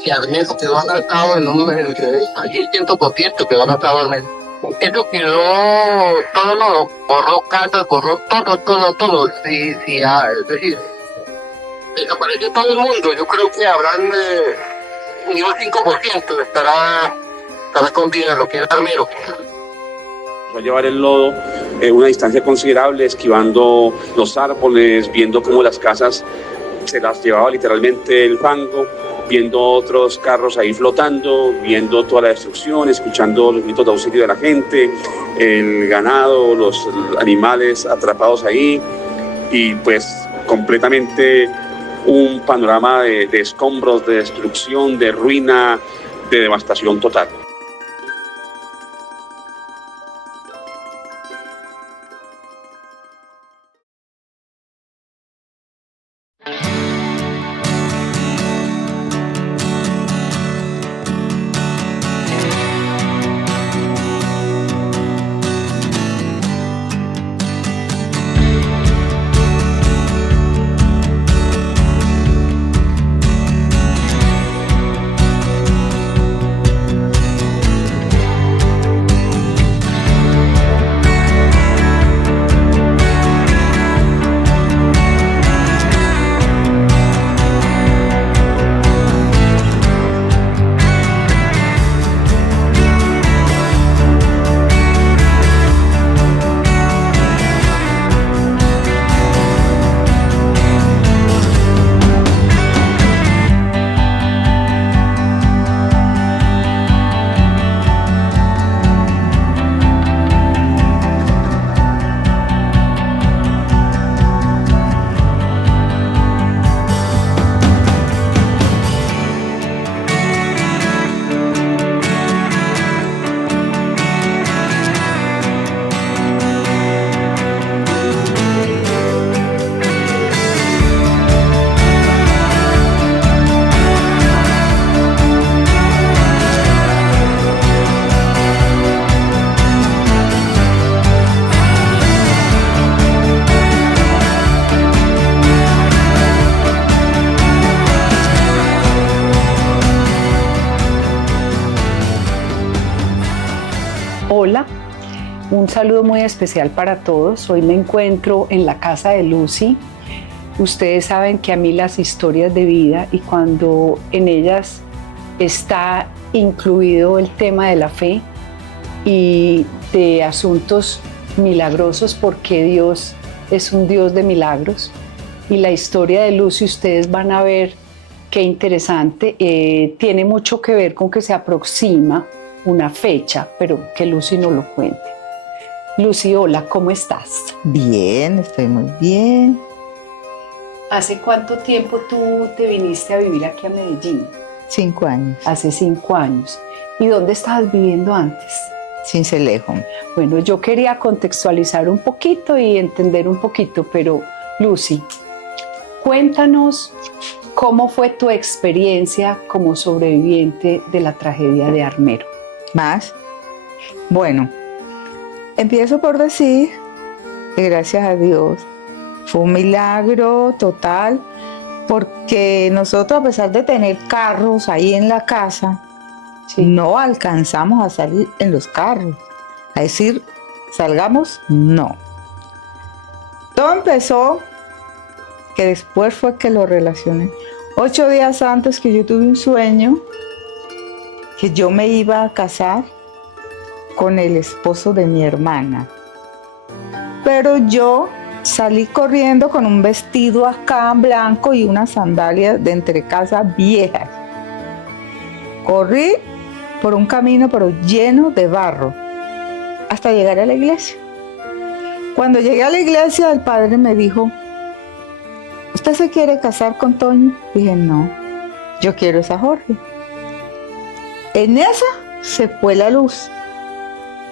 Si Arnesto quedó atrasado en un allí 100% quedó atrasado en el. Eso quedó, todo lo borró casas, borró todo. Sí, sí, es decir, desapareció todo el mundo. Yo creo que habrán ni un 5% estará escondido en lo que es Armero. A llevar el lodo una distancia considerable, esquivando los árboles, viendo cómo las casas se las llevaba literalmente el fango, viendo otros carros ahí flotando, viendo toda la destrucción, escuchando los gritos de auxilio de la gente, el ganado, los animales atrapados ahí, y pues completamente un panorama de escombros, de destrucción, de ruina, de devastación total. Hola, un saludo muy especial para todos. Hoy me encuentro en la casa de Lucy. Ustedes saben que a mí las historias de vida y cuando en ellas está incluido el tema de la fe y de asuntos milagrosos, porque Dios es un Dios de milagros. Y la historia de Lucy, ustedes van a ver qué interesante, tiene mucho que ver con que se aproxima una fecha, pero que Lucy nos lo cuente. Lucy, hola, ¿cómo estás? Bien, estoy muy bien. ¿Hace cuánto tiempo tú te viniste a vivir aquí a Medellín? 5 años. Hace 5 años. ¿Y dónde estabas viviendo antes? Sincelejo. Bueno, yo quería contextualizar un poquito y entender un poquito, pero Lucy, cuéntanos cómo fue tu experiencia como sobreviviente de la tragedia de Armero. ¿Más? Bueno, empiezo por decir que gracias a Dios fue un milagro total, porque nosotros, a pesar de tener carros ahí en la casa, Sí. no alcanzamos a salir en los carros. A decir, salgamos, no. Todo empezó, que después fue que lo relacioné. 8 días antes, que yo tuve un sueño que yo me iba a casar con el esposo de mi hermana. Pero yo salí corriendo con un vestido acá blanco y unas sandalias de entrecasa viejas. Corrí por un camino pero lleno de barro hasta llegar a la iglesia. Cuando llegué a la iglesia, el padre me dijo: ¿usted se quiere casar con Toño? Dije: no, yo quiero es a Jorge. En esa se fue la luz.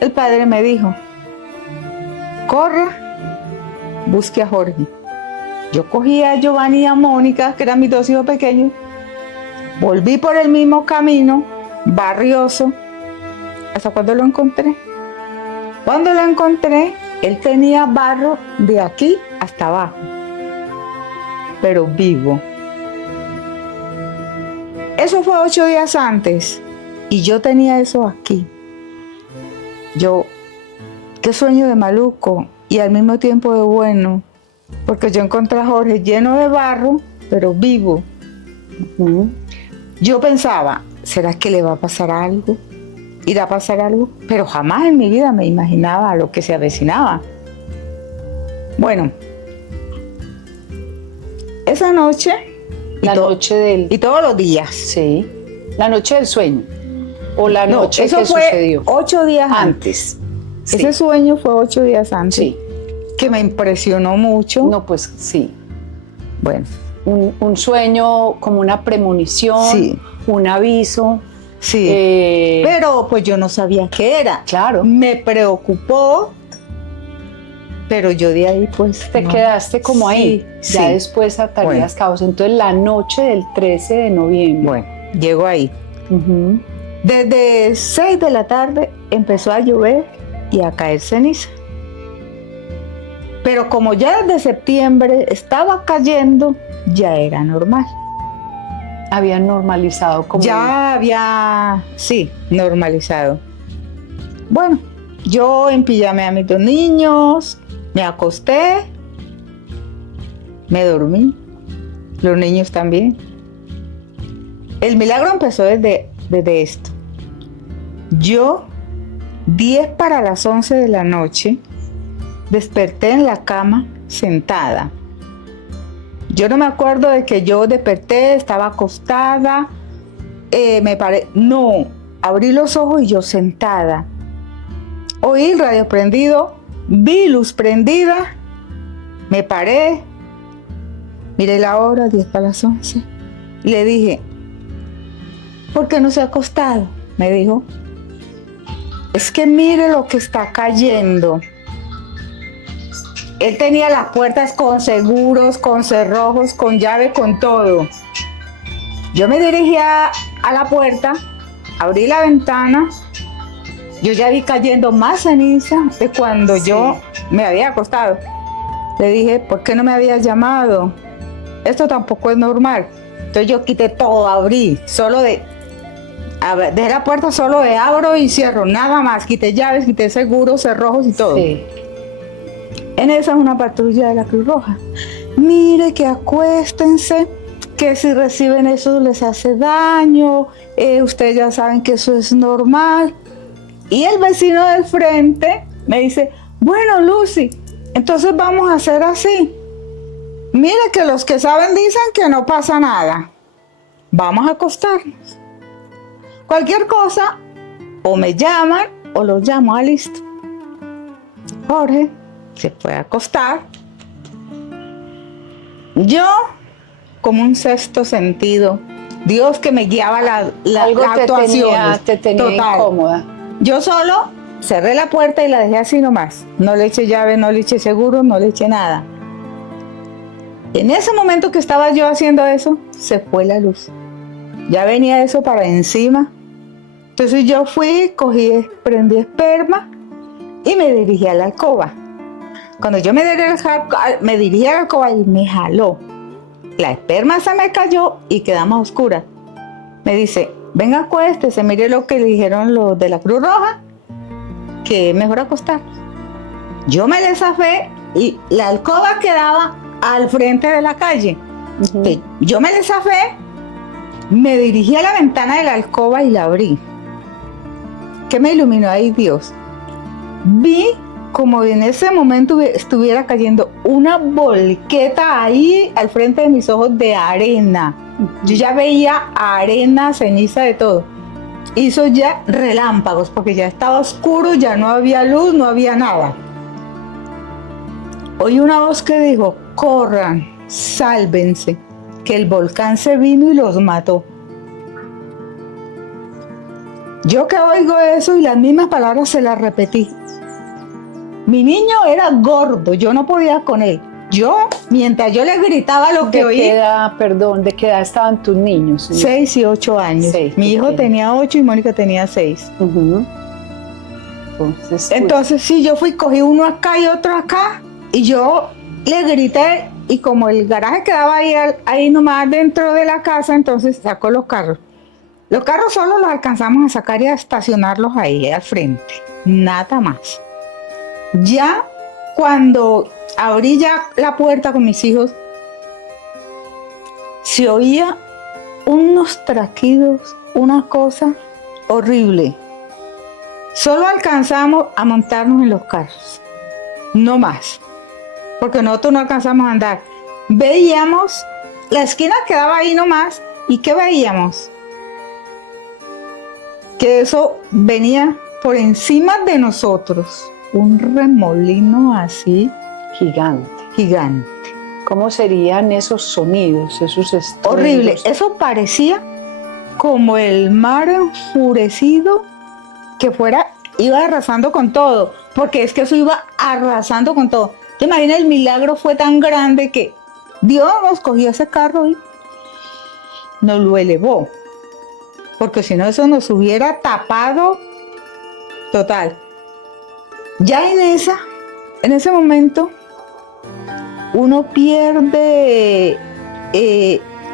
El padre me dijo: corra, busque a Jorge. Yo cogí a Giovanni y a Mónica, que eran mis 2 hijos pequeños, volví por el mismo camino, barrioso, hasta cuando lo encontré. Cuando lo encontré, él tenía barro de aquí hasta abajo, pero vivo. Eso fue 8 días antes y yo tenía eso aquí. Yo, qué sueño de maluco y al mismo tiempo de bueno, porque yo encontré a Jorge lleno de barro, pero vivo. Yo pensaba, ¿será que le va a pasar algo? ¿Irá a pasar algo? Pero jamás en mi vida me imaginaba lo que se avecinaba. Bueno, esa noche La noche del... y todos los días. Sí. La noche del sueño. O la No, noche eso que fue sucedió. 8 días antes. Antes. Sí. Ese sueño fue 8 días antes. Sí. Que me impresionó mucho. No, pues sí. Bueno, Un sueño como una premonición, Sí. un aviso. sí. Eh, Pero pues yo no sabía qué era. Claro. Me preocupó, pero yo de ahí pues... Te no. quedaste como ahí. Sí, Ya sí. después atarías Bueno. cabos. Entonces la noche del 13 de noviembre. Bueno, llego ahí. Ujú. Desde 6 de la tarde empezó a llover y a caer ceniza. Pero como ya desde septiembre estaba cayendo, ya era normal. Habían normalizado como... Ya había, sí, normalizado. Bueno, yo empillamé a mis 2 niños, me acosté, me dormí, los niños también. El milagro empezó desde esto. Yo, 10 para las 11 de la noche, desperté en la cama sentada. Yo no me acuerdo de que yo desperté, estaba acostada, me paré. No, abrí los ojos y yo sentada. Oí el radio prendido, vi luz prendida, me paré, miré la hora, 10 para las 11. Le dije, ¿por qué no se ha acostado? Me dijo, es que mire lo que está cayendo. Él tenía las puertas con seguros, con cerrojos, con llave, con todo. Yo me dirigí a la puerta, abrí la ventana, yo ya vi cayendo más ceniza de cuando yo me había acostado. Le dije, ¿por qué no me habías llamado? Esto tampoco es normal. Entonces yo quité todo, abrí, dejé la puerta solo de abro y cierro, nada más. Quité llaves, quité seguros, cerrojos y todo. Sí. En esa es una patrulla de la Cruz Roja. Mire que acuéstense, que si reciben eso les hace daño, ustedes ya saben que eso es normal. Y el vecino del frente me dice, bueno, Lucy, entonces vamos a hacer así. Mire que los que saben dicen que no pasa nada. Vamos a acostarnos. Cualquier cosa, o me llaman o los llamo, listo. Jorge se fue a acostar. Yo, como un sexto sentido, Dios que me guiaba la Algo actuación. te tenía incómoda. Yo solo cerré la puerta y la dejé así nomás. No le eché llave, no le eché seguro, no le eché nada. En ese momento que estaba yo haciendo eso, se fue la luz. Ya venía eso para encima. Entonces yo fui, prendí esperma y me dirigí a la alcoba. Cuando yo me dirigí a la alcoba, él me jaló. La esperma se me cayó y quedamos a oscuras. Me dice, venga, acuéstese, mire lo que le dijeron los de la Cruz Roja, que es mejor acostarnos. Yo me desafé y la alcoba quedaba al frente de la calle. Ujú. Yo me desafé, me dirigí a la ventana de la alcoba y la abrí. ¿Qué me iluminó ahí Dios? Vi como en ese momento estuviera cayendo una volqueta ahí al frente de mis ojos de arena. Yo ya veía arena, ceniza, de todo. Hizo ya relámpagos porque ya estaba oscuro, ya no había luz, no había nada. Oí una voz que dijo, corran, sálvense, que el volcán se vino y los mató. Yo que oigo eso y las mismas palabras se las repetí. Mi niño era gordo, yo no podía con él. Yo, mientras yo le gritaba lo que oí, ¿De qué edad estaban tus niños? 6 y 8 años. 6, Mi hijo ok. tenía 8 y Mónica tenía 6. Ujú. Entonces sí, yo cogí uno acá y otro acá y yo le grité y como el garaje quedaba ahí nomás dentro de la casa, entonces sacó los carros. Los carros solo los alcanzamos a sacar y a estacionarlos ahí al frente, nada más. Ya cuando abrí ya la puerta con mis hijos, se oía unos traquidos, una cosa horrible. Solo alcanzamos a montarnos en los carros, no más, porque nosotros no alcanzamos a andar. Veíamos, la esquina quedaba ahí nomás, ¿y qué veíamos? Que eso venía por encima de nosotros, un remolino así Gigante. gigante. ¿Cómo serían esos sonidos, esos estruendos? Horrible, eso parecía como el mar enfurecido que iba arrasando con todo, porque es que eso iba arrasando con todo. ¿Te imaginas? El milagro fue tan grande que Dios nos cogió ese carro y nos lo elevó, porque si no eso nos hubiera tapado total. Ya en ese momento, uno pierde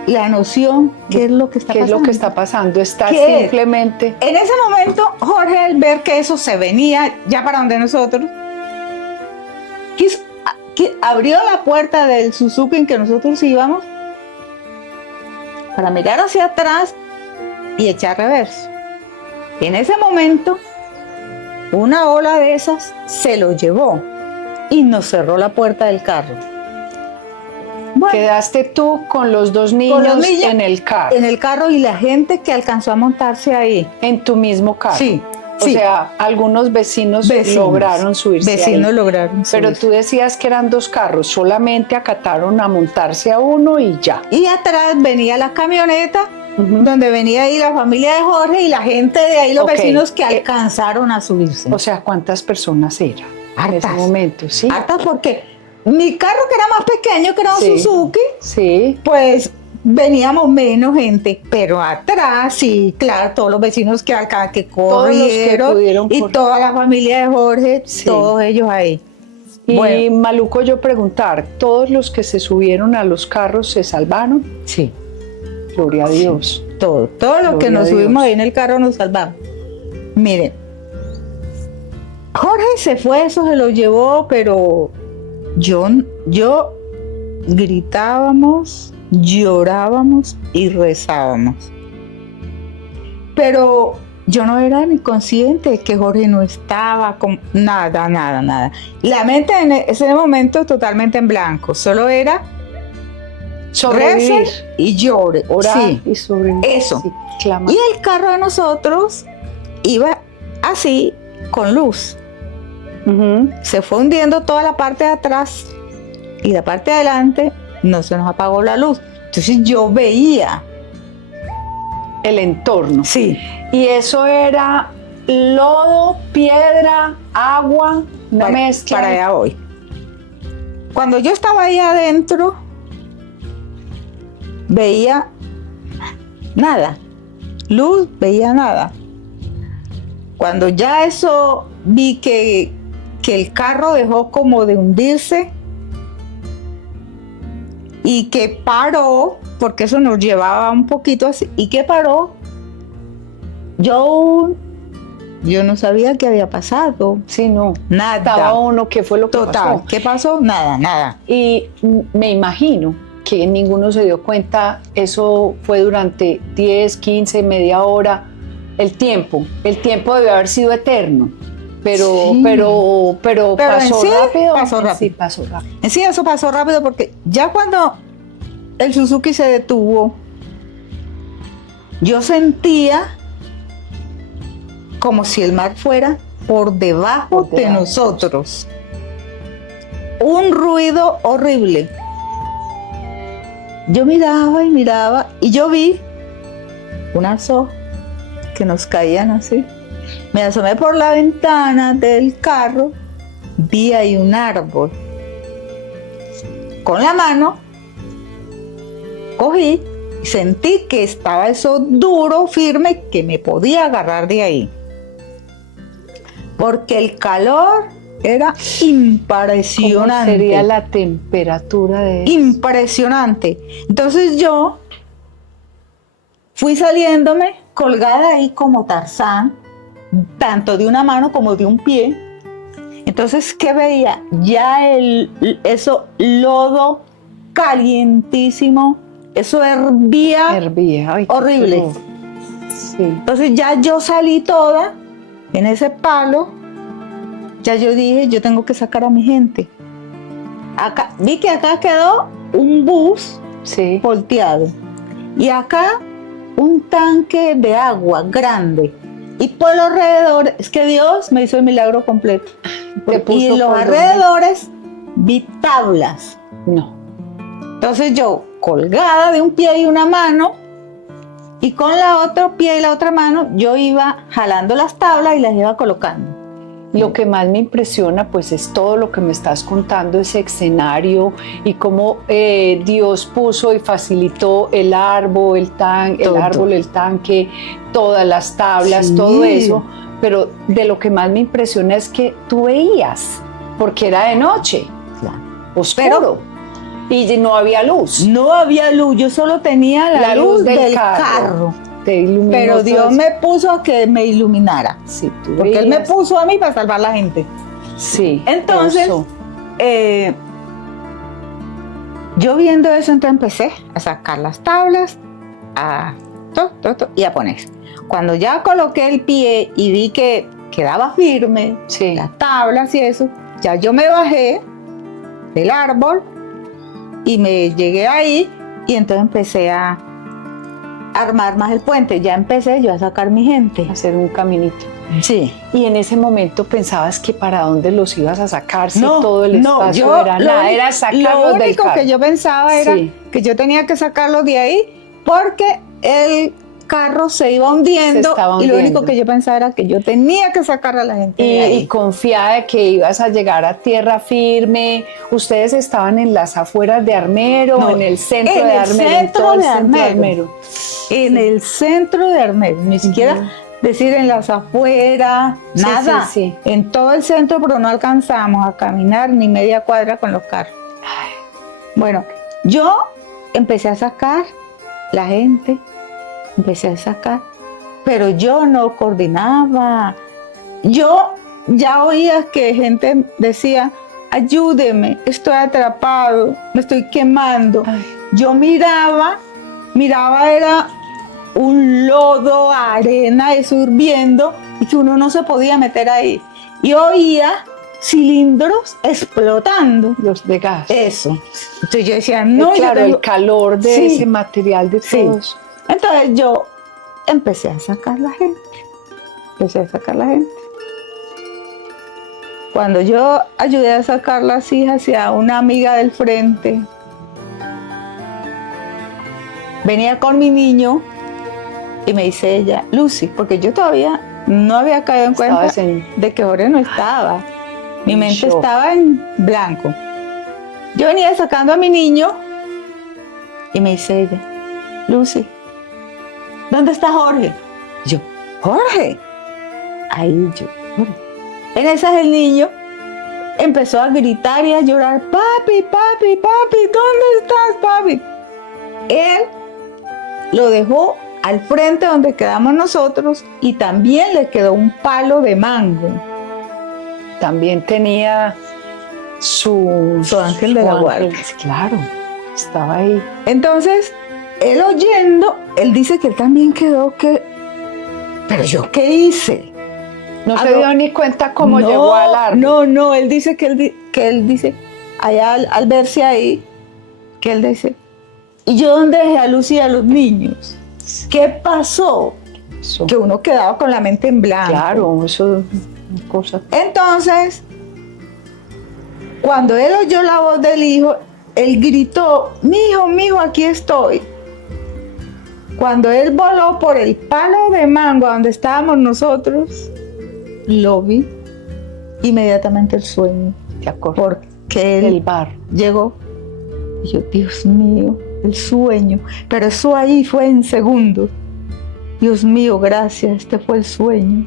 la noción qué es lo que está ¿Qué pasando. es lo que está pasando? Está ¿Qué? simplemente... En ese momento, Jorge, al ver que eso se venía ya para donde nosotros, abrió la puerta del Suzuki en que nosotros íbamos para mirar hacia atrás y echar reverso. En ese momento, una ola de esas se lo llevó y nos cerró la puerta del carro. Bueno, Quedaste tú con los dos niños, en el carro, en el carro y la gente que alcanzó a montarse ahí. en tu mismo carro. Sí, O sí. sea, algunos vecinos lograron subirse Vecinos ahí. lograron Pero subirse. tú decías que eran dos carros, solamente acataron a montarse a uno y ya. Y atrás venía la camioneta, Ujú. donde venía ahí la familia de Jorge y la gente de ahí, los Ok. vecinos que alcanzaron a subirse. O sea, ¿cuántas personas eran en ese Hartas. momento? Sí. Hartas porque mi carro, que era más pequeño, que era un Sí. Suzuki, Sí. pues veníamos menos gente, pero atrás sí, claro, todos los vecinos que Todos los que corrieron pudieron y correr. toda la familia de Jorge, Sí. todos ellos ahí. Y Bueno. maluco yo preguntar, ¿todos los que se subieron a los carros se salvaron? Sí, Gloria a Dios. todos los que Gloria nos a Dios. subimos ahí en el carro nos salvamos. Miren, Jorge se fue, eso se lo llevó, pero yo gritábamos, llorábamos y rezábamos. Pero yo no era ni consciente de que Jorge no estaba con nada. La mente en ese momento totalmente en blanco, solo era Sobrevivir, rece y llore. orar Sí. y sobrevivir. Eso. Sí, clamar. Y el carro de nosotros iba así, con luz. Ujú. Se fue hundiendo toda la parte de atrás y la parte de adelante no se nos apagó la luz. Entonces yo veía. El entorno. Sí. Y eso era lodo, piedra, agua, una mezcla. Para allá voy. Cuando yo estaba ahí adentro, veía nada. Luz, veía nada. Cuando ya eso vi que el carro dejó como de hundirse y que paró, porque eso nos llevaba un poquito así, y que paró, yo no sabía qué había pasado. Sí, no. Nada. Estaba uno, ¿qué fue lo que Total. pasó? ¿Qué pasó? Nada. Y me imagino que ninguno se dio cuenta, eso fue durante 10, 15, media hora, el tiempo debió haber sido eterno, pero Sí. pero Pero pasó en sí, rápido. pasó Sí, rápido. pasó rápido. En sí, eso pasó rápido porque ya cuando el Suzuki se detuvo, yo sentía como si el mar fuera por debajo Por de debajo. nosotros. Un ruido horrible. Yo miraba y yo vi unas hojas que nos caían así. Me asomé por la ventana del carro, vi ahí un árbol. Con la mano cogí y sentí que estaba eso duro, firme, que me podía agarrar de ahí. Porque el calor era ¿Cómo impresionante. sería la temperatura de eso? Impresionante. Entonces yo fui saliéndome colgada ahí como Tarzán, tanto de una mano como de un pie. Entonces, ¿qué veía? Ya eso lodo calientísimo, eso hervía, Ay, qué horrible. horror. Sí. Entonces ya yo salí toda en ese palo, ya yo dije, yo tengo que sacar a mi gente. Acá, vi que acá quedó un bus Sí. volteado y acá un tanque de agua grande. Y por los alrededores, es que Dios me hizo el milagro completo. puso Y en los por alrededores vi tablas. No. Entonces yo, colgada de un pie y una mano, y con la otro pie y la otra mano, yo iba jalando las tablas y las iba colocando. Lo que más me impresiona pues es todo lo que me estás contando, ese escenario y cómo Dios puso y facilitó el árbol, el tanque, todas las tablas, Sí. todo eso, pero de lo que más me impresiona es que tú veías, porque era de noche, oscuro, y no había luz. No había luz, yo solo tenía la luz del carro. Te iluminó Pero todo Dios eso. me puso a que me iluminara. Sí, tú Porque Él me veías. puso a mí para salvar a la gente. Sí. Entonces, eso. Yo viendo eso, entonces empecé a sacar las tablas, y a poner. Cuando ya coloqué el pie y vi que quedaba firme, Sí. las tablas y eso, ya yo me bajé del árbol y me llegué ahí y entonces empecé a armar más el puente. Ya empecé yo a sacar mi gente. Hacer un caminito. Sí. Y en ese momento pensabas que para dónde los ibas a sacar, si No, todo el no, espacio yo era nada, era sacarlos lo del único carro. que yo pensaba era Sí. que yo tenía que sacarlos de ahí porque el carro se iba hundiendo, Se estaba y lo hundiendo. único que yo pensaba era que yo tenía que sacar a la gente de Y ahí. confiada de que ibas a llegar a tierra firme. ¿Ustedes estaban en las afueras de Armero, No, en el centro en de el Armero? centro todo el de centro de Armero. En el centro de Armero, ni siquiera decir en las afueras, Sí, nada. sí, sí. En todo el centro, pero no alcanzamos a caminar ni media cuadra con los carros. Bueno, yo empecé a sacar la gente, pero yo no coordinaba. Yo ya oía que gente decía, ayúdeme, estoy atrapado, me estoy quemando. Ay. Yo miraba, era un lodo, arena, eso hirviendo, y que uno no se podía meter ahí. Y oía cilindros explotando. Los de gas. Eso. Entonces yo decía, no, yo claro, tengo- el calor de Sí. ese material de Sí. todos. Entonces yo empecé a sacar la gente. Cuando yo ayudé a sacar las hijas hacia una amiga del frente, venía con mi niño y me dice ella, Lucy, porque yo todavía no había caído en cuenta Estabas en- de que Jorge no estaba. Mi en mente shock. estaba en blanco. Yo venía sacando a mi niño y me dice ella, Lucy, ¿dónde está Jorge? Y yo, Jorge. Ahí yo, Jorge. En esas el niño empezó a gritar y a llorar, papi, papi, papi, ¿dónde estás, papi? Él lo dejó al frente donde quedamos nosotros y también le quedó un palo de mango. También tenía su ángel de la guarda. Claro, estaba ahí. Entonces, él oyendo, él dice que él también quedó que... Pero yo, ¿qué hice? No Ah, se no. dio ni cuenta cómo No, llegó al árbol. No, él dice que él dice, allá al verse ahí, que él dice, ¿y yo dónde dejé a Lucy y a los niños? ¿Qué pasó? Eso. Que uno quedaba con la mente en blanco. Claro, eso es una cosa. Entonces, cuando él oyó la voz del hijo, él gritó, mijo, aquí estoy. Cuando él voló por el palo de mango donde estábamos nosotros, lo vi, inmediatamente el sueño, ¿Te acuerdas? porque él El bar. llegó. Y yo, Dios mío, el sueño. Pero eso ahí fue en segundos. Dios mío, gracias, este fue el sueño.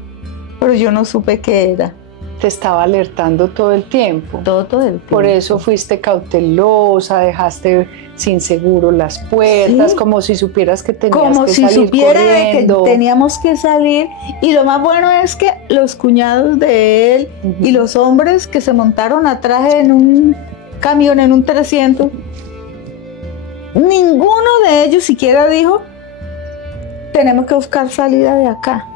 Pero yo no supe qué era. te estaba alertando todo el tiempo. todo el tiempo. Por eso fuiste cautelosa, dejaste sin seguro las puertas, Sí. como si supieras que tenías Como que si salir supiera de que corriendo. teníamos que salir. Y lo más bueno es que los cuñados de él Ujú. y los hombres que se montaron atrás en un camión, en un 300, ninguno de ellos siquiera dijo, tenemos que buscar salida de acá.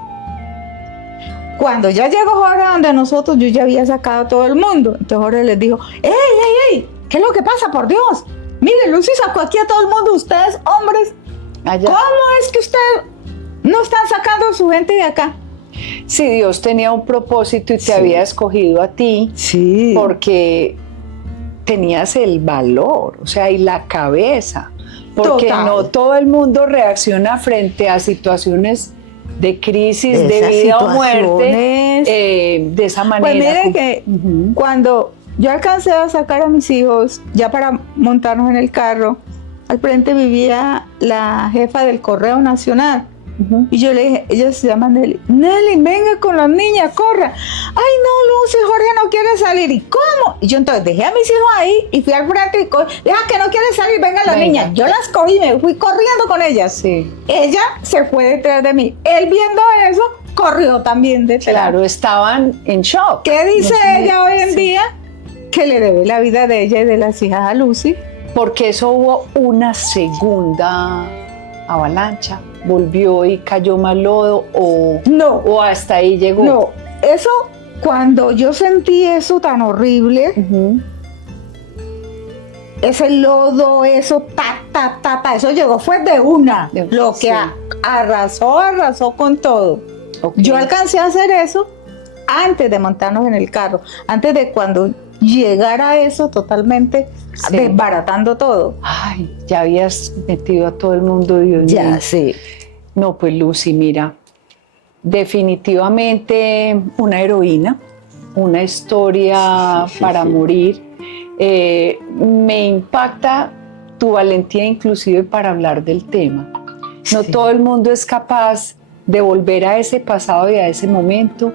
Cuando ya llegó Jorge donde nosotros, yo ya había sacado a todo el mundo. Entonces Jorge les dijo, ¡Ey! ¿Qué es lo que pasa? Por Dios. Mire, Lucy sacó aquí a todo el mundo. Ustedes, hombres, Allá. ¿cómo es que ustedes no están sacando a su gente de acá? Si Dios tenía un propósito y te Sí. había escogido a ti, Sí. porque tenías el valor, o sea, y la cabeza, porque Total. no todo el mundo reacciona frente a situaciones de crisis, de Esas vida o muerte, situaciones. de esa manera. Pues mire que Ujú. cuando yo alcancé a sacar a mis hijos, ya para montarnos en el carro, al frente vivía la jefa del Correo Nacional. Ujú. Y yo le dije, ella se llama Nelly. Nelly, venga con las niñas, corra. Ay, no, Lucy, Jorge no quiere salir. ¿Y cómo? Y yo entonces dejé a mis hijos ahí y fui al frente y deja que no quiere salir, venga las Venga. niñas. Yo las cogí y me fui corriendo con ellas. Sí, Ella se fue detrás de mí. Él viendo eso, corrió también detrás. claro, estaban en shock. ¿Qué dice No sé, ella hoy en sí. día? Que le debe la vida de ella y de las hijas a Lucy. Porque eso hubo una segunda avalancha, volvió y cayó más lodo No, o hasta ahí llegó. no. Eso, cuando yo sentí eso tan horrible, Ujú. ese lodo, eso, eso llegó, fue de una. De- Lo que sí. arrasó con todo. Ok. Yo alcancé a hacer eso antes de montarnos en el carro, antes de cuando llegara eso totalmente Sí. desbaratando todo. Ay, ya habías metido a todo el mundo, Dios mío. sí. No, pues Lucy, mira, definitivamente una heroína, una historia Sí, para sí. morir. Me impacta tu valentía inclusive para hablar del tema. No Sí. todo el mundo es capaz de volver a ese pasado y a ese momento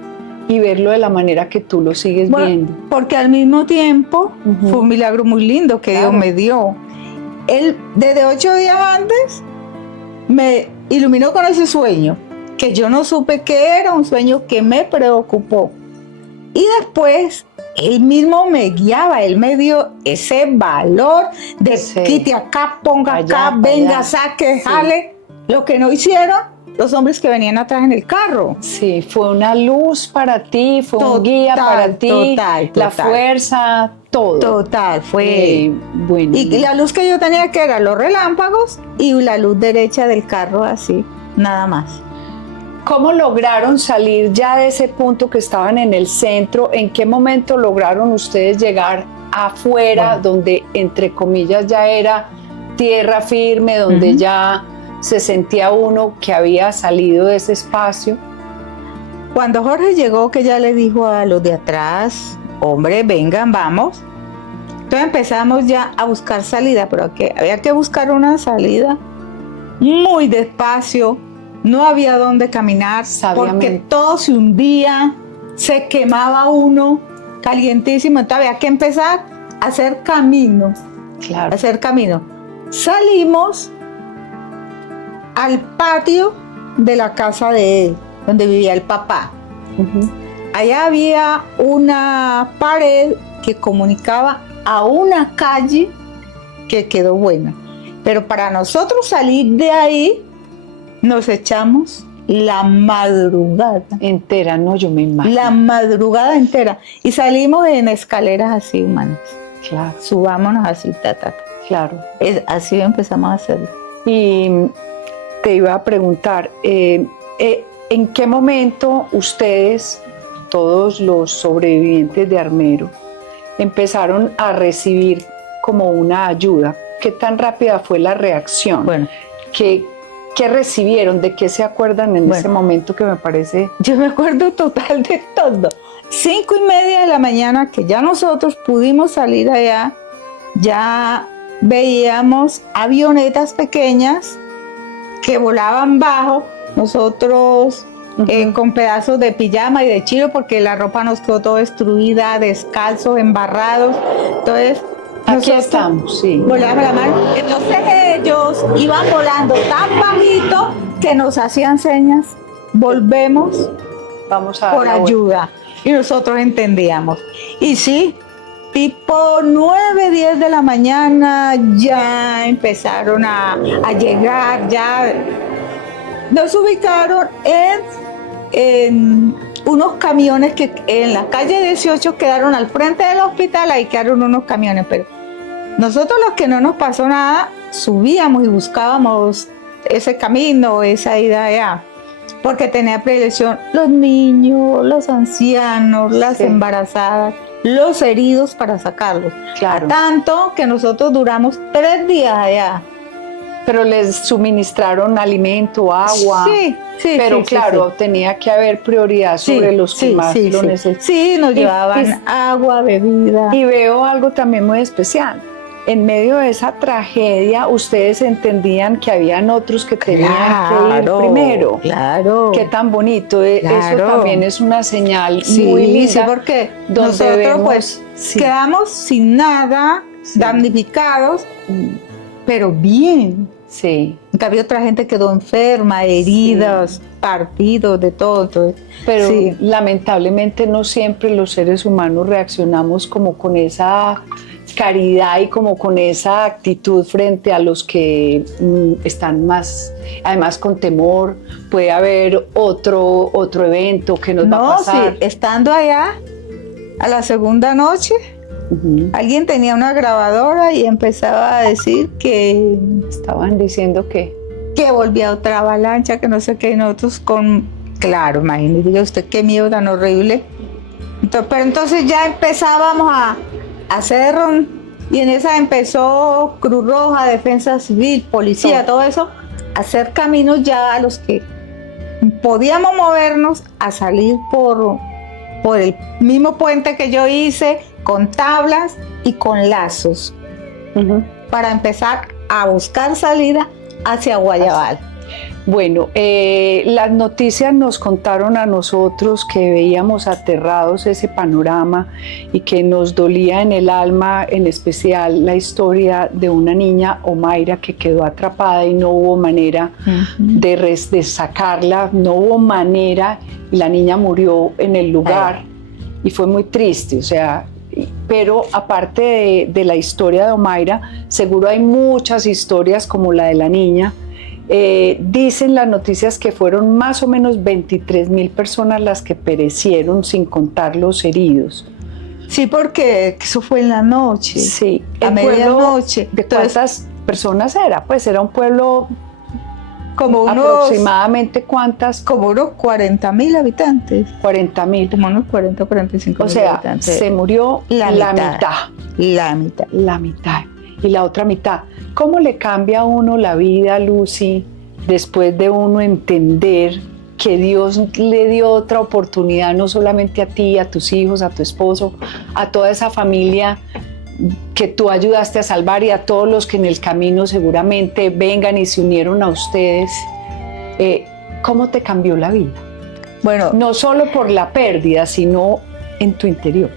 y verlo de la manera que tú lo sigues Bueno, viendo. porque al mismo tiempo Ujú. fue un milagro muy lindo que Claro. Dios me dio. Él, desde 8 días antes, me iluminó con ese sueño, que yo no supe qué era, un sueño que me preocupó. Y después, él mismo me guiaba, él me dio ese valor de Sí. quite acá, ponga Allá, acá, para venga, allá. saque, Sí. jale. Lo que no hicieron los hombres que venían atrás en el carro. Sí, fue una luz para ti, fue un Total, guía para ti, total, la total. fuerza, todo. Total, fue... Bueno, Y la luz que yo tenía que era los relámpagos y la luz derecha del carro así, nada más. ¿cómo lograron salir ya de ese punto que estaban en el centro? ¿En qué momento lograron ustedes llegar afuera, Bueno. donde entre comillas ya era tierra firme, donde Ujú. ya se sentía uno que había salido de ese espacio? Cuando Jorge llegó, que ya le dijo a los de atrás, hombre, vengan, vamos. Entonces empezamos ya a buscar salida, pero había que buscar una salida muy despacio, no había dónde caminar, Sabiamente. porque todo se hundía, se quemaba uno, calientísimo, entonces había que empezar a hacer camino. Claro. Hacer camino. Salimos al patio de la casa de él, donde vivía el papá. Ujú. Allá había una pared que comunicaba a una calle que quedó buena. Pero para nosotros salir de ahí, nos echamos la madrugada. Entera, no, yo me imagino. La madrugada entera. Y salimos en escaleras así humanas. Claro, Subámonos así, claro. Así empezamos a hacerlo. Y te iba a preguntar, ¿en qué momento ustedes, todos los sobrevivientes de Armero, empezaron a recibir como una ayuda? ¿Qué tan rápida fue la reacción? Bueno, ¿Qué recibieron? ¿De qué se acuerdan en Bueno. ese momento que me parece? yo me acuerdo total de todo. 5:30 de la mañana que ya nosotros pudimos salir allá, ya veíamos avionetas pequeñas que volaban bajo. Nosotros con pedazos de pijama y de chiro, porque la ropa nos quedó toda destruida, descalzos, embarrados. Entonces, Aquí nosotros estamos, sí. volábamos la mano. Entonces ellos iban volando tan bajito que nos hacían señas, volvemos Vamos a dar por la vuelta. ayuda. Y nosotros entendíamos. Y sí, tipo 9, 10 de la mañana ya empezaron a llegar, ya nos ubicaron en unos camiones que en la calle 18 quedaron al frente del hospital, ahí quedaron unos camiones, pero nosotros los que no nos pasó nada, subíamos y buscábamos ese camino, esa ida allá, porque tenía predilección los niños, los ancianos, las Sí. embarazadas, los heridos para sacarlos. Claro. Tanto que nosotros duramos 3 días allá. Pero les suministraron alimento, agua. Sí, sí, Pero sí, sí, claro, sí. tenía que haber prioridad sobre los que más lo necesitan. Sí, nos Y- llevaban y- agua, bebida. Y veo algo también muy especial. En medio de esa tragedia, ustedes entendían que habían otros que tenían que ir primero. Claro. Qué tan bonito. Eso Claro. también es una señal Sí, muy linda. sí, porque donde nosotros vemos- pues sí. quedamos sin nada, Sí. damnificados, pero bien. Sí, En cambio otra gente quedó enferma, heridas, partidos, de todo. Entonces, pero sí. lamentablemente no siempre los seres humanos reaccionamos como con esa caridad y como con esa actitud frente a los que están más, además con temor. Puede haber otro evento que nos va a No, pasar. sí, estando allá, a la segunda noche, Ujú. alguien tenía una grabadora y empezaba a decir que Estaban diciendo que volvía otra avalancha, que no sé qué, y nosotros con, claro, imagínese usted qué miedo tan horrible. Pero entonces ya empezábamos a hacer, y en esa empezó Cruz Roja, Defensa Civil, Policía, todo eso, a hacer caminos ya a los que podíamos movernos a salir por el mismo puente que yo hice, con tablas y con lazos, para empezar a buscar salida hacia Guayabal. Bueno, las noticias nos contaron a nosotros que veíamos aterrados ese panorama y que nos dolía en el alma, en especial la historia de una niña, Omaira, que quedó atrapada y no hubo manera de sacarla, no hubo manera, y la niña murió en el lugar y fue muy triste, o sea. Pero aparte de la historia de Omaira, seguro hay muchas historias como la de la niña. Dicen las noticias que fueron más o menos 23,000 personas las que perecieron, sin contar los heridos. Sí, porque eso fue en la noche. Sí, a medianoche. ¿De cuántas personas era? Pues era un pueblo, como unos, aproximadamente cuántas, como unos 40,000 habitantes. 40,000. Como unos 40 o 45 O mil sea, habitantes. se murió la mitad. La mitad. La mitad. Y la otra mitad. ¿Cómo le cambia a uno la vida, Lucy, después de uno entender que Dios le dio otra oportunidad, no solamente a ti, a tus hijos, a tu esposo, a toda esa familia que tú ayudaste a salvar y a todos los que en el camino seguramente vengan y se unieron a ustedes? ¿Cómo te cambió la vida? Bueno, No solo por la pérdida, sino en tu interior.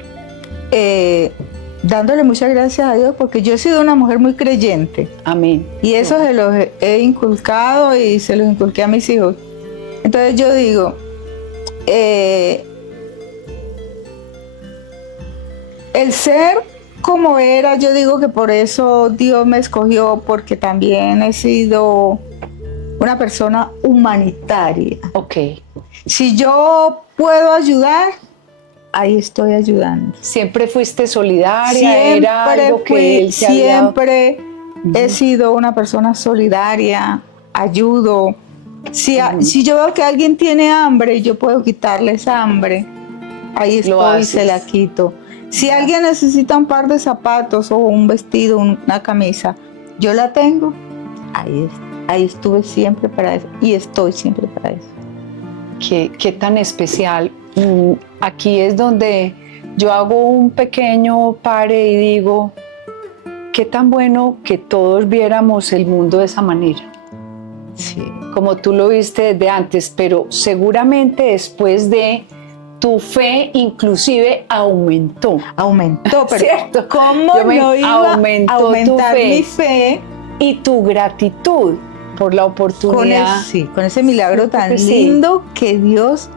dándole muchas gracias a Dios, porque yo he sido una mujer muy creyente. Amén. Y eso se los he inculcado y se los inculqué a mis hijos. Entonces yo digo, el ser como era, yo digo que por eso Dios me escogió, porque también he sido una persona humanitaria. Ok. Si yo puedo ayudar, ahí estoy ayudando. Siempre fuiste solidaria, era algo que él te había... Siempre he sido una persona solidaria, ayudo. Si yo veo que alguien tiene hambre y yo puedo quitarle esa hambre, ahí estoy y se la quito. Si alguien necesita un par de zapatos o un vestido, una camisa, yo la tengo, ahí estuve siempre para eso y estoy siempre para eso. Qué tan especial. Aquí es donde yo hago un pequeño pare y digo, qué tan bueno que todos viéramos el mundo de esa manera. Sí. como tú lo viste desde antes, pero seguramente después de tu fe inclusive aumentó. Aumentó, pero ¿Cierto? ¿cómo no iba a aumentó tu aumentar fe mi fe y tu gratitud por la con, oportunidad? con ese milagro Sí, tan sí. lindo que Dios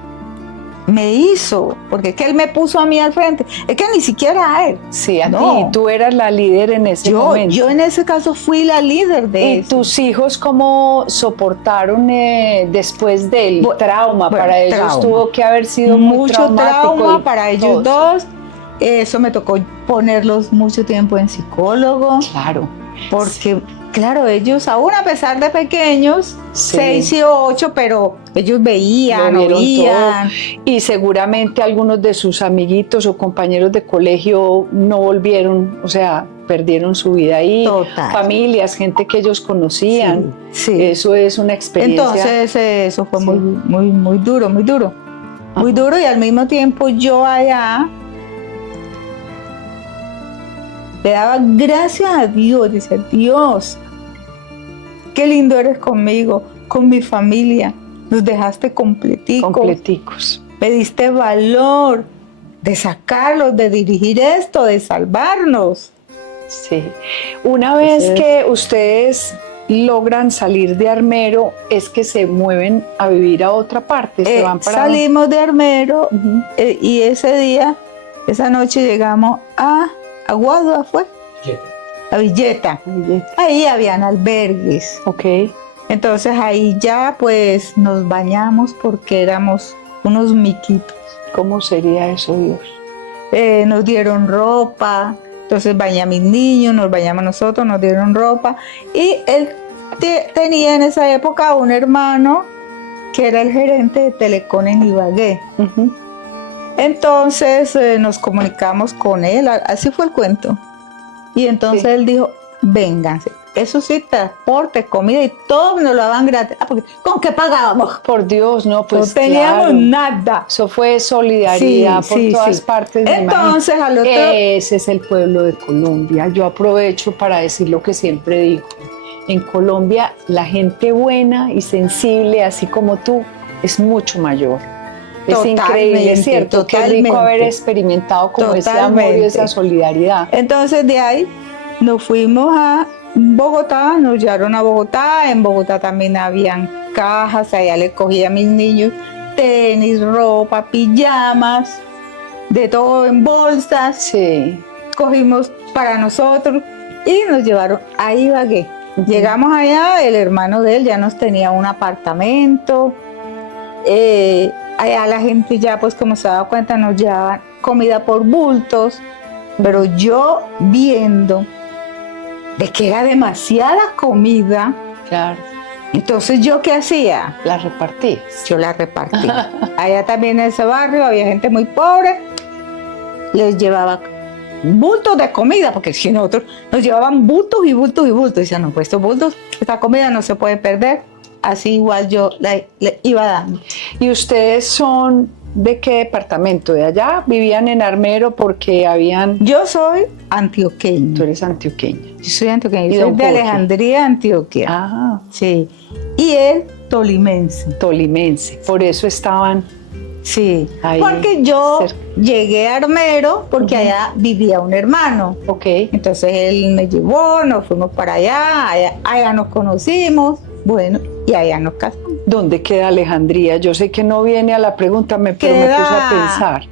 me hizo? Porque es que Él me puso a mí al frente. Es que ni siquiera a Él. Sí, a No. ti, tú eras la líder en ese momento. Yo en ese caso fui la líder de ¿Y eso. tus hijos cómo soportaron después del trauma? bueno, Para ellos trauma. tuvo que haber sido muy Mucho traumático. trauma y para ellos todo. dos. Eso me tocó ponerlos mucho tiempo en psicólogo. Claro. Porque, claro, ellos aún a pesar de pequeños, Sí. 6 y 8, pero ellos veían, Lo vieron oían. Y seguramente algunos de sus amiguitos o compañeros de colegio no volvieron, o sea, perdieron su vida ahí. Total. Familias, gente que ellos conocían. Sí. Eso es una experiencia. Entonces, eso fue Sí. muy duro, muy duro. Muy duro, y al mismo tiempo yo allá le daba gracias a Dios, decía: Dios, qué lindo eres conmigo, con mi familia, nos dejaste completicos, completicos. me diste valor de sacarlos, de dirigir esto, de salvarnos. Sí. Una vez Entonces, que ustedes logran salir de Armero, es que se mueven a vivir a otra parte, se van para... salimos de Armero. Ujú. Y ese día, esa noche llegamos a Aguadua, ¿fue? A Villeta. Ahí habían albergues. Ok. Entonces ahí ya pues nos bañamos porque éramos unos miquitos. ¿Cómo sería eso, Dios? Nos dieron ropa, entonces bañé a mis niños, nos bañamos nosotros, nos dieron ropa. Y él tenía en esa época un hermano que era el gerente de Telecom en Ibagué. Ujú. Entonces nos comunicamos con él, así fue el cuento. Y entonces Sí. él dijo: vénganse, eso sí, transporte, comida y todo nos lo daban gratis. Porque ¿con qué pagábamos? Por Dios, no, pues no teníamos claro. nada. Eso fue solidaridad Sí, por sí, todas sí. partes. me Entonces, imagino. al otro- Ese es el pueblo de Colombia. Yo aprovecho para decir lo que siempre digo. En Colombia, la gente buena y sensible, así como tú, es mucho mayor. Es Totalmente, increíble, ¿cierto? Qué rico totalmente. haber experimentado como ese amor y Totalmente. esa solidaridad. Entonces de ahí nos fuimos a Bogotá, nos llevaron a Bogotá. En Bogotá también habían cajas, allá les cogí a mis niños tenis, ropa, pijamas, de todo en bolsas. Sí. Cogimos para nosotros y nos llevaron a Ibagué. Llegamos allá, el hermano de él ya nos tenía un apartamento. Allá la gente ya, pues como se daba cuenta, nos llevaban comida por bultos, pero yo viendo de que era demasiada comida, Claro, entonces ¿yo qué hacía? la repartí. Yo la repartí. Allá también en ese barrio había gente muy pobre, les llevaba bultos de comida, porque si nosotros nos llevaban bultos y bultos y bultos, decían: no, pues estos bultos, esta comida no se puede perder. Así igual yo le iba dando. ¿Y ustedes son de qué departamento? ¿De allá? ¿Vivían en Armero porque habían...? Yo soy antioqueña. Tú eres antioqueña. Yo soy antioqueña. ¿Y Yo soy don de Jorge? Alejandría, Antioquia. Ah, Sí. Y él, tolimense. tolimense. Por eso estaban... Sí. Ahí, Porque yo cerca. llegué a Armero porque Ujú. allá vivía un hermano. Ok. Entonces él me llevó, nos fuimos para allá nos conocimos, bueno, y allá nos casamos. ¿Dónde queda Alejandría? Yo sé que no viene a la pregunta, pero me puse a pensar.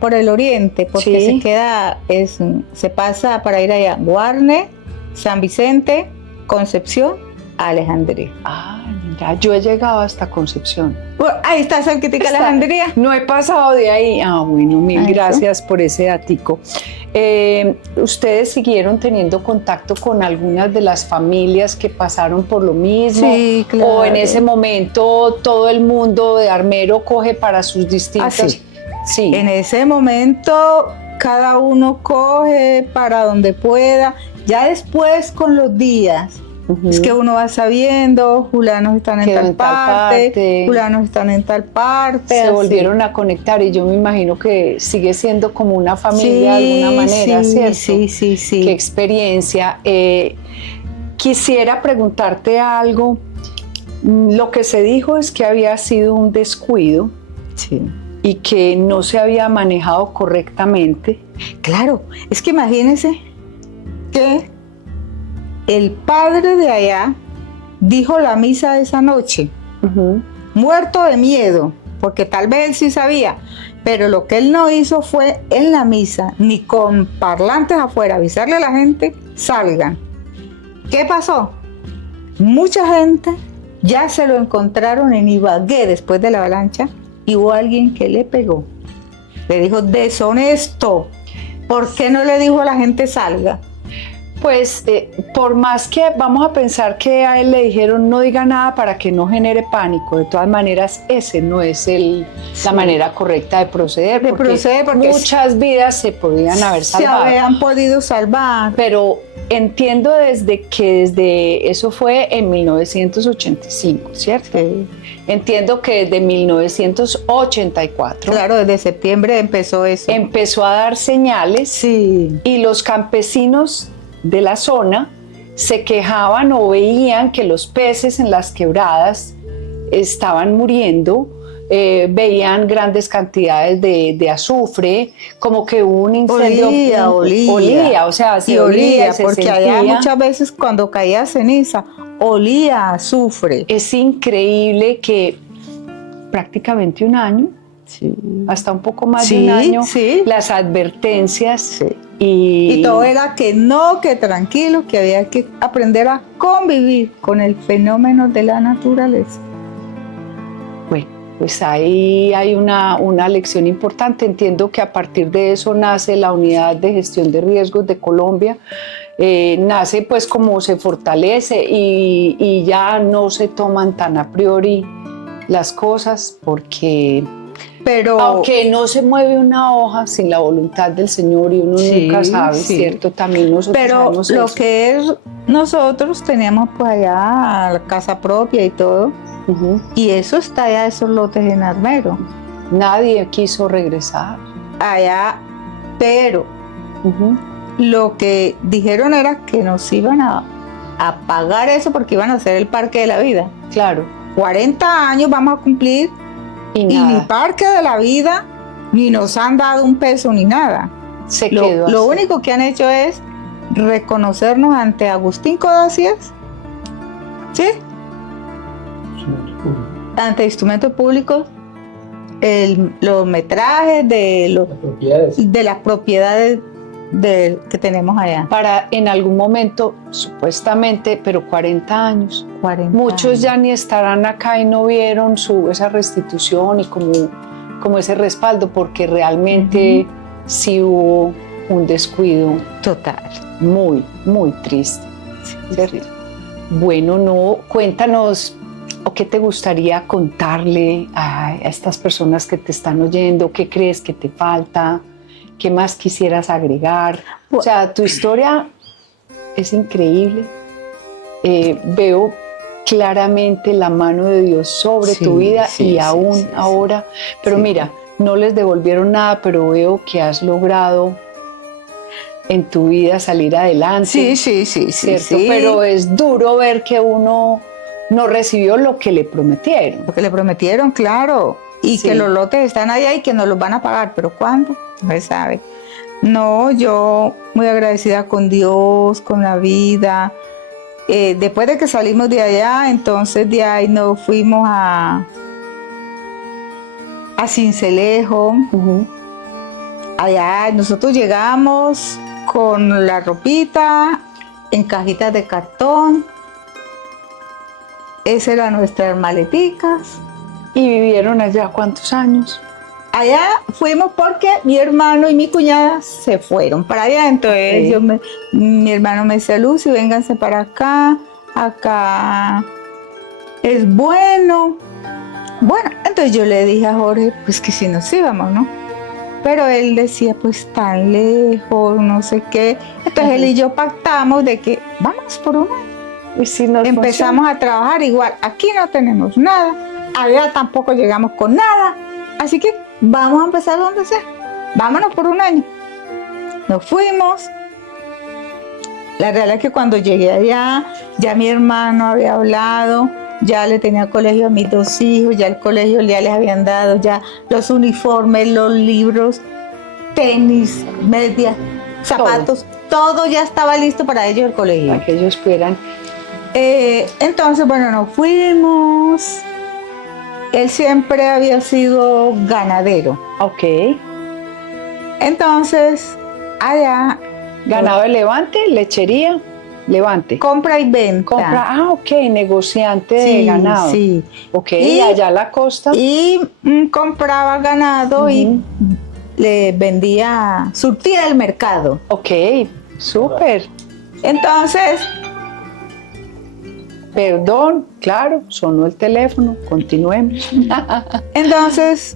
Por el oriente, porque Sí. se pasa para ir allá: Guarne, San Vicente, Concepción, Alejandría. Ah, mira, yo he llegado hasta Concepción. Bueno, ahí está cerquita Está- Alejandría. No he pasado de ahí. Ah, bueno, mil Eso. gracias por ese datico. ¿Ustedes siguieron teniendo contacto con algunas de las familias que pasaron por lo mismo? Sí, claro. ¿O en ese momento todo el mundo de Armero coge para sus distintas? Ah, sí. Sí. En ese momento cada uno coge para donde pueda. Ya después con los días, Ujú. es que uno va sabiendo: julanos están en Quedó tal en tal parte, parte. julanos están en tal parte. Se así. volvieron a conectar y yo me imagino que sigue siendo como una familia de alguna manera, sí, ¿cierto? Sí. Qué experiencia. Quisiera preguntarte algo Lo que se dijo es que había sido un descuido Sí. y que no se había manejado correctamente. Claro, es que imagínense que el padre de allá dijo la misa esa noche, muerto de miedo, porque tal vez él sí sabía, pero lo que él no hizo fue en la misa, ni con parlantes afuera, avisarle a la gente, salgan. ¿Qué pasó? Mucha gente ya se lo encontraron en Ibagué después de la avalancha y hubo alguien que le pegó. Le dijo, deshonesto, ¿por qué no le dijo a la gente salga? Pues por más que vamos a pensar que a él le dijeron no diga nada para que no genere pánico, de todas maneras ese no es la manera correcta de proceder, porque muchas vidas se podían haber salvado. Se habían podido salvar. Pero entiendo desde eso fue en 1985, ¿cierto? Sí. Entiendo que desde 1984. Claro, desde septiembre empezó eso. Empezó a dar señales. Sí. Y los campesinos de la zona se quejaban o veían que los peces en las quebradas estaban muriendo, veían grandes cantidades de azufre, como que hubo un incendio. Olía, o sea, sí, olía, porque allá muchas veces cuando caía ceniza, olía a azufre. Es increíble que prácticamente un año, hasta un poco más de un año, las advertencias y todo era que no, que tranquilo, que había que aprender a convivir con el fenómeno de la naturaleza. Bueno, pues ahí hay una lección importante. Entiendo que a partir de eso nace la Unidad de Gestión de Riesgos de Colombia. Nace pues como se fortalece y ya no se toman tan a priori las cosas porque... Pero, aunque no se mueve una hoja sin la voluntad del Señor y uno nunca sabe, ¿cierto? También nosotros sabemos lo eso. que es, nosotros teníamos pues allá la casa propia y todo, y eso está allá, esos lotes en Armero. Nadie quiso regresar. Allá, pero lo que dijeron era que nos iban a pagar eso porque iban a hacer el Parque de la Vida. Claro. 40 años vamos a cumplir. Y ni Parque de la Vida, ni nos han dado un peso ni nada. Lo único que han hecho es reconocernos ante Agustín Codazzias, ¿sí? Ante instrumentos públicos, los metrajes de las propiedades que tenemos allá. Para en algún momento, supuestamente, pero 40 años. 40 Muchos años. ya ni estarán acá y no vieron esa restitución y como ese respaldo, porque realmente sí hubo un descuido total. Muy, muy triste. ¿Cierto? Bueno, no, cuéntanos, ¿o qué te gustaría contarle a estas personas que te están oyendo? ¿Qué crees que te falta? ¿Qué más quisieras agregar? O sea, tu historia es increíble. Veo claramente la mano de Dios sobre tu vida y aún ahora. Pero mira, no les devolvieron nada, pero veo que has logrado en tu vida salir adelante. ¿Cierto? Pero es duro ver que uno no recibió lo que le prometieron. Lo que le prometieron, claro. Y que los lotes están allá y que nos los van a pagar. ¿Pero cuándo? No se sabe. No, yo muy agradecida con Dios, con la vida. Después de que salimos de allá, entonces de ahí nos fuimos a Sincelejo. Allá nosotros llegamos con la ropita en cajitas de cartón. Esas eran nuestras maleticas. ¿Y vivieron allá cuántos años? Allá fuimos porque mi hermano y mi cuñada se fueron para allá. Entonces mi hermano me decía, Lucy, vénganse para acá. Acá es bueno. Bueno, entonces yo le dije a Jorge, pues que si nos íbamos, ¿no? Pero él decía, pues tan lejos, no sé qué. Entonces él y yo pactamos de que vamos por un año. Y si empezamos a trabajar igual. Aquí no tenemos nada. Allá tampoco llegamos con nada. Así que vamos a empezar donde sea. Vámonos por un año. Nos fuimos. La realidad es que cuando llegué allá, ya mi hermano había hablado ya le tenía colegio a mis 2 hijos, ya el colegio ya les habían dado ya los uniformes, los libros, tenis, medias, zapatos, todo ya estaba listo para ellos el colegio. Para que ellos pudieran. Entonces, bueno, nos fuimos. Él siempre había sido ganadero. Ok. Entonces, allá... Ganado de Levante, lechería, Levante. Compra y venta. Compra, ok, negociante de Sí, ganado. sí. Ok, Y allá a la costa. Y compraba ganado y le vendía, surtía el mercado. Ok, súper. Entonces, Perdón, claro, sonó el teléfono, continuemos.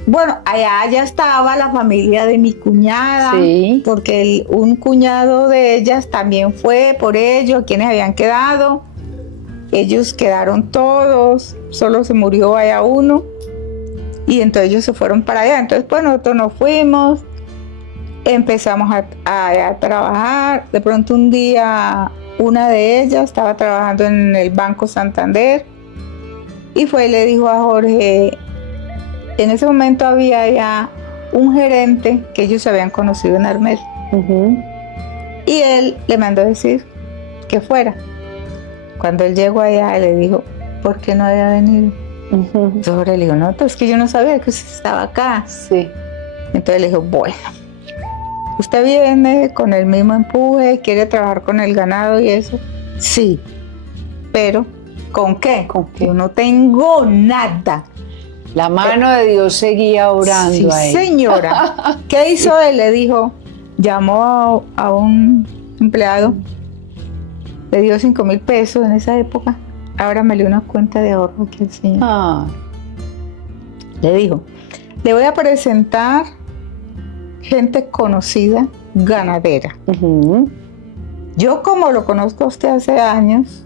bueno, allá ya estaba la familia de mi cuñada, Sí. porque un cuñado de ellas también fue por ellos, quienes habían quedado. Ellos quedaron todos, solo se murió allá uno, y entonces ellos se fueron para allá. Entonces, pues nosotros nos fuimos, empezamos a trabajar. De pronto un día una de ellas estaba trabajando en el Banco Santander y fue y le dijo a Jorge, en ese momento había ya un gerente que ellos habían conocido en Armel, y él le mandó a decir que fuera. Cuando él llegó allá le dijo, ¿por qué no había venido? Entonces Jorge le dijo, no, es que yo no sabía que usted estaba acá. Sí. Entonces le dijo, bueno, ¿usted viene con el mismo empuje, quiere trabajar con el ganado y eso? Sí, pero ¿con qué? ¿Con qué? Yo no tengo nada. La mano de Dios seguía orando Sí, a él. señora. ¿Qué hizo él? Le dijo, llamó a un empleado, le dio 5,000 pesos en esa época. Ahora me dio una cuenta de ahorro aquí el señor. Ah, Le dijo, le voy a presentar gente conocida, ganadera. Yo, como lo conozco a usted hace años,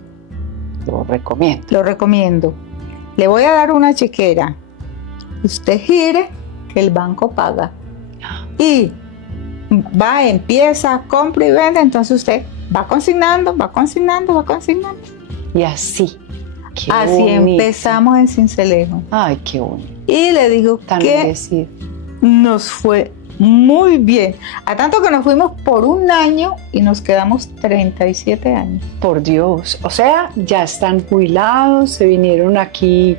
lo recomiendo. lo recomiendo. Le voy a dar una chequera. Usted gire, que el banco paga. Y va, empieza, compra y vende. Entonces usted va consignando, va consignando, va consignando. Y así. Qué Así bonito. empezamos en Cincelejo. Ay, qué bonito. Y le digo Tan que merecido. nos fue muy bien. A tanto que nos fuimos por un año y nos quedamos 37 años. Por Dios. O sea, ya están jubilados, se vinieron aquí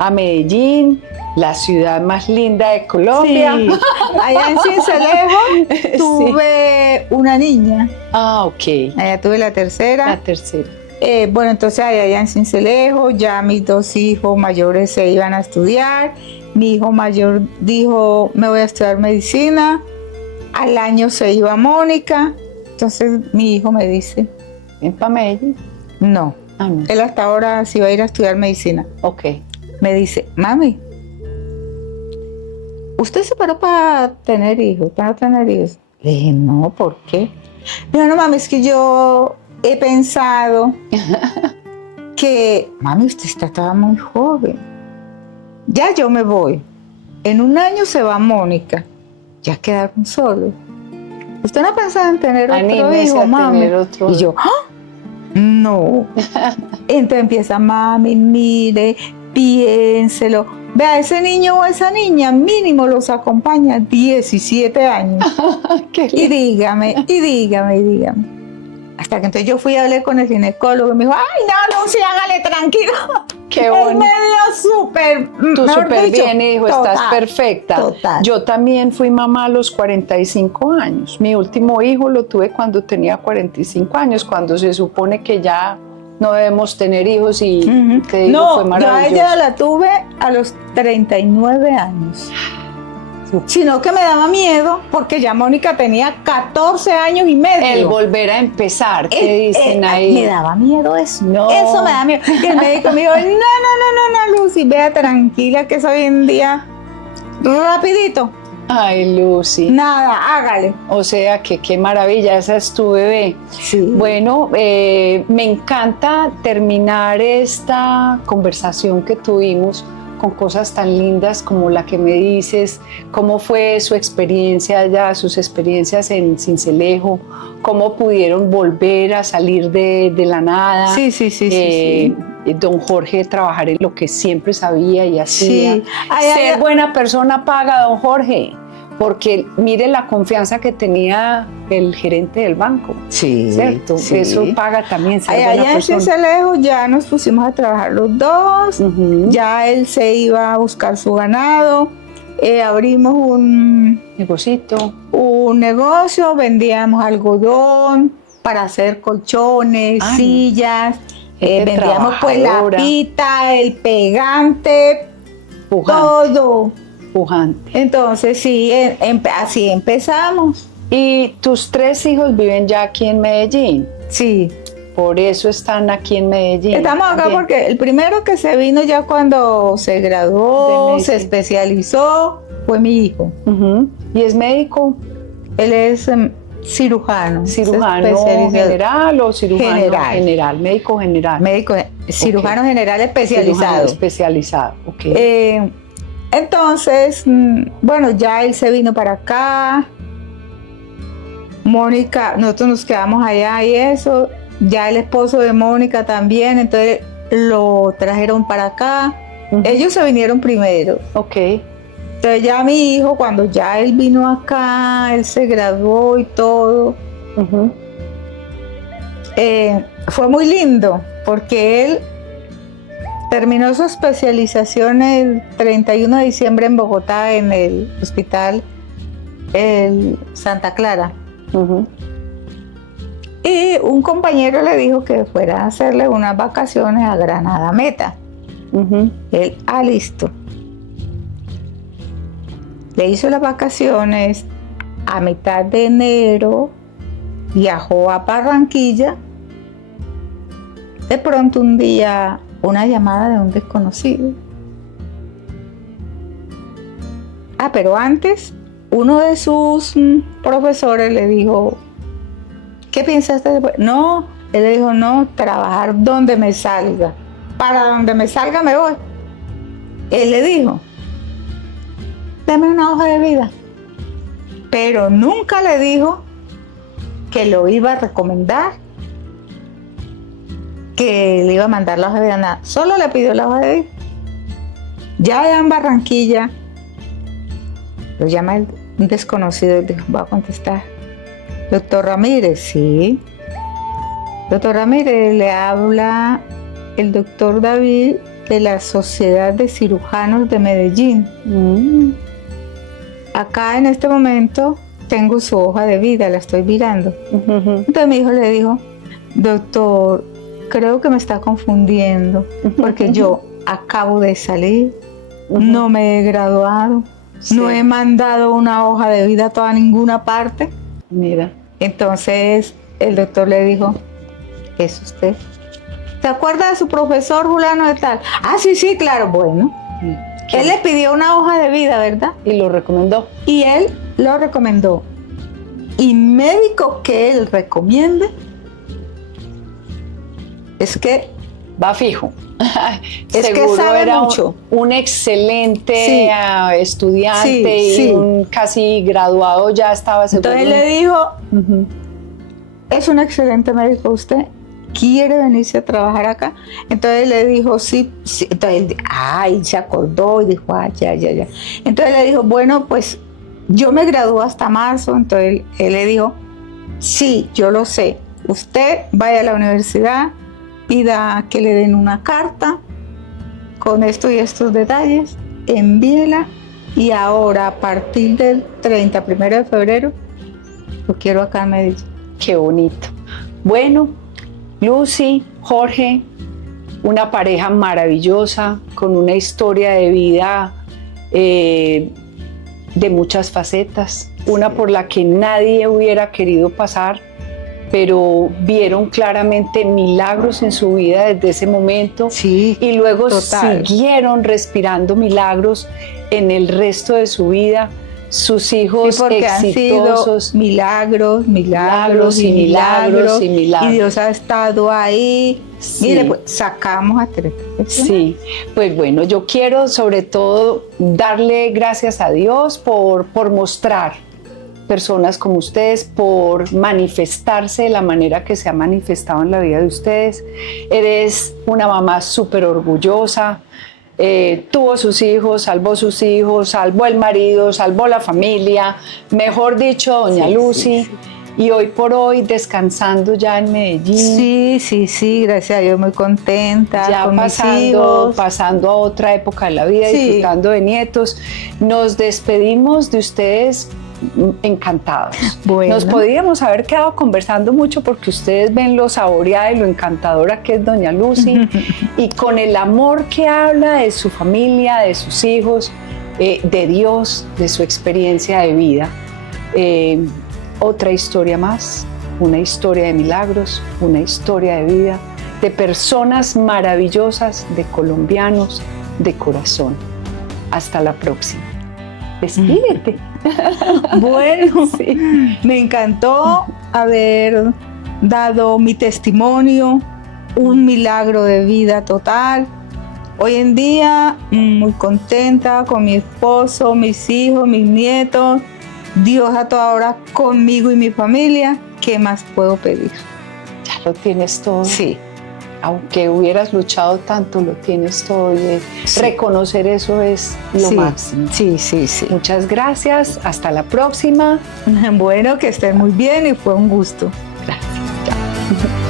a Medellín, la ciudad más linda de Colombia. Sí. Allá en Cincelejo tuve una niña. Ah, ok. Allá tuve la tercera. La tercera. Bueno, entonces allá en Cincelejo ya mis 2 hijos mayores se iban a estudiar. Mi hijo mayor dijo, me voy a estudiar medicina. Al año se iba Mónica. Entonces mi hijo me dice, ¿En para Medellín? no. Ah, no. Él hasta ahora sí iba a ir a estudiar medicina. Ok. Me dice, mami, ¿usted se paró para tener hijos? ¿Para no tener hijos? Le dije, no, ¿por qué? Me dijo, no, mami, es que yo he pensado que, mami, usted está todavía muy joven. Ya yo me voy. En un año se va Mónica. Ya quedaron solos. ¿Usted no ha pensado en tener otro Anímese hijo, a mami? tener otro. Y yo, ¡ah! No. Entonces empieza, mami, mire, piénselo. Vea, ese niño o esa niña mínimo los acompaña 17 años. Qué Y lindo. dígame. Hasta que entonces yo fui a hablar con el ginecólogo y me dijo, ay, no, Lucy, hágale tranquilo. Qué Él bonito. me dio súper, Tú mejor súper dicho, bien y dijo, estás total, perfecta. total. Yo también fui mamá a los 45 años. Mi último hijo lo tuve cuando tenía 45 años, cuando se supone que ya no debemos tener hijos y te digo, No, fue yo a maravilloso. ella la tuve a los 39 años. Sino que me daba miedo porque ya Mónica tenía 14 años y medio. El volver a empezar, ¿qué dicen ahí? Me daba miedo eso. No. Eso me da miedo. Y el médico me dijo, no, Lucy, vea tranquila que eso hoy en día rapidito. Ay, Lucy. Nada, hágale. O sea, que qué maravilla, esa es tu bebé. Sí. Bueno, me encanta terminar esta conversación que tuvimos con cosas tan lindas como la que me dices, cómo fue su experiencia allá, sus experiencias en Cincelejo, cómo pudieron volver a salir de la nada. Sí. don Jorge trabajar en lo que siempre sabía y hacía. Sí. Ay, Ser ay, buena persona paga, don Jorge, porque mire la confianza que tenía el gerente del banco, sí, ¿cierto? sí. Eso paga también ser Ay, buena allá en persona. Cincelejo ya nos pusimos a trabajar los dos, Ujú. ya él se iba a buscar su ganado, abrimos Negocito. un negocio, vendíamos algodón para hacer colchones, Ay, sillas, gente vendíamos pues la trabajadora. pita, el pegante, Pujante, todo. pujante. Entonces sí, así empezamos. Y tus 3 hijos viven ya aquí en Medellín, Sí, por eso están aquí en Medellín. estamos acá también. porque el primero que se vino ya cuando se graduó, De medicina. se especializó, fue mi hijo. Ujú. ¿Y es médico? Él es cirujano. ¿Cirujano se especializó- general o cirujano General. Médico general. Médico, cirujano general Cirujano especializado. especializado, ok. Entonces, bueno, ya él se vino para acá. Mónica, nosotros nos quedamos allá y eso. Ya el esposo de Mónica también, entonces lo trajeron para acá. Ujú. Ellos se vinieron primero. Ok. Entonces ya mi hijo, cuando ya él vino acá, él se graduó y todo, Ujú. fue muy lindo porque él terminó su especialización el 31 de diciembre en Bogotá en el hospital Santa Clara. Ujú. Y un compañero le dijo que fuera a hacerle unas vacaciones a Granada Meta. Ujú. Él, listo. Le hizo las vacaciones a mitad de enero, viajó a Barranquilla. De pronto un día, una llamada de un desconocido. Pero antes, uno de sus profesores le dijo, ¿qué piensaste después? No, él le dijo, no, trabajar donde me salga. Para donde me salga me voy. Él le dijo, dame una hoja de vida. Pero nunca le dijo que lo iba a recomendar, que le iba a mandar la hoja de vida, nada. Solo le pidió la hoja de vida. Ya allá en Barranquilla, lo llama un desconocido y dijo, va a contestar. Doctor Ramírez, sí. Doctor Ramírez, le habla el doctor David de la Sociedad de Cirujanos de Medellín. Acá en este momento tengo su hoja de vida, la estoy mirando. Ujú. Entonces mi hijo le dijo, doctor, creo que me está confundiendo, porque yo acabo de salir, Ujú. no me he graduado, Sí. no he mandado una hoja de vida a toda ninguna parte. Mira. Entonces el doctor le dijo, ¿es usted? ¿Se acuerda de su profesor fulano de tal? Sí, sí, claro, bueno. Él le pidió una hoja de vida, ¿verdad? Y lo recomendó. Y él lo recomendó. Y médico que él recomiende es que Va fijo. Es que Seguro sabe era mucho. un excelente Sí. estudiante Sí, y sí. un casi graduado ya estaba seguro. entonces le dijo, Ujú. es un excelente médico usted, quiere venirse a trabajar acá. Entonces le dijo, sí, sí. Entonces él, se acordó y dijo, ya. Entonces le dijo, bueno, pues yo me gradúo hasta marzo. Entonces él le dijo, sí, yo lo sé. Usted vaya a la universidad, pida que le den una carta con esto y estos detalles, envíela y ahora a partir del 1 de febrero lo quiero acá en Medellín. Qué bonito. Bueno, Lucy, Jorge, una pareja maravillosa, con una historia de vida de muchas facetas, una por la que nadie hubiera querido pasar, pero vieron claramente milagros en su vida desde ese momento Sí, y luego total. siguieron respirando milagros en el resto de su vida. Sus hijos Sí, porque han sido exitosos. milagros y milagros. y Dios ha estado ahí. Sí. Mire, pues sacamos a 3 personas. Sí, pues bueno, yo quiero sobre todo darle gracias a Dios por mostrar personas como ustedes, por manifestarse de la manera que se ha manifestado en la vida de ustedes. Eres una mamá súper orgullosa, tuvo sus hijos, salvó el marido, salvó la familia, mejor dicho, doña Lucy. Y hoy por hoy descansando ya en Medellín. Sí, gracias a Dios, muy contenta Ya con mis hijos. pasando a otra época de la vida, disfrutando de nietos. Nos despedimos de ustedes encantados. Bueno. Nos podríamos haber quedado conversando mucho porque ustedes ven lo saboreada y lo encantadora que es doña Lucy y con el amor que habla de su familia, de sus hijos, de Dios, de su experiencia de vida. Otra historia más, una historia de milagros, una historia de vida, de personas maravillosas, de colombianos de corazón. Hasta la próxima. Despídete. Bueno, me encantó haber dado mi testimonio, un milagro de vida total. Hoy en día muy contenta con mi esposo, mis hijos, mis nietos. Dios a toda hora conmigo y mi familia. ¿Qué más puedo pedir? Ya lo tienes todo. Sí. Aunque hubieras luchado tanto, lo tienes todo y reconocer eso es lo máximo. Sí. Muchas gracias. Hasta la próxima. Bueno, que estén muy bien y fue un gusto. Gracias. Chao.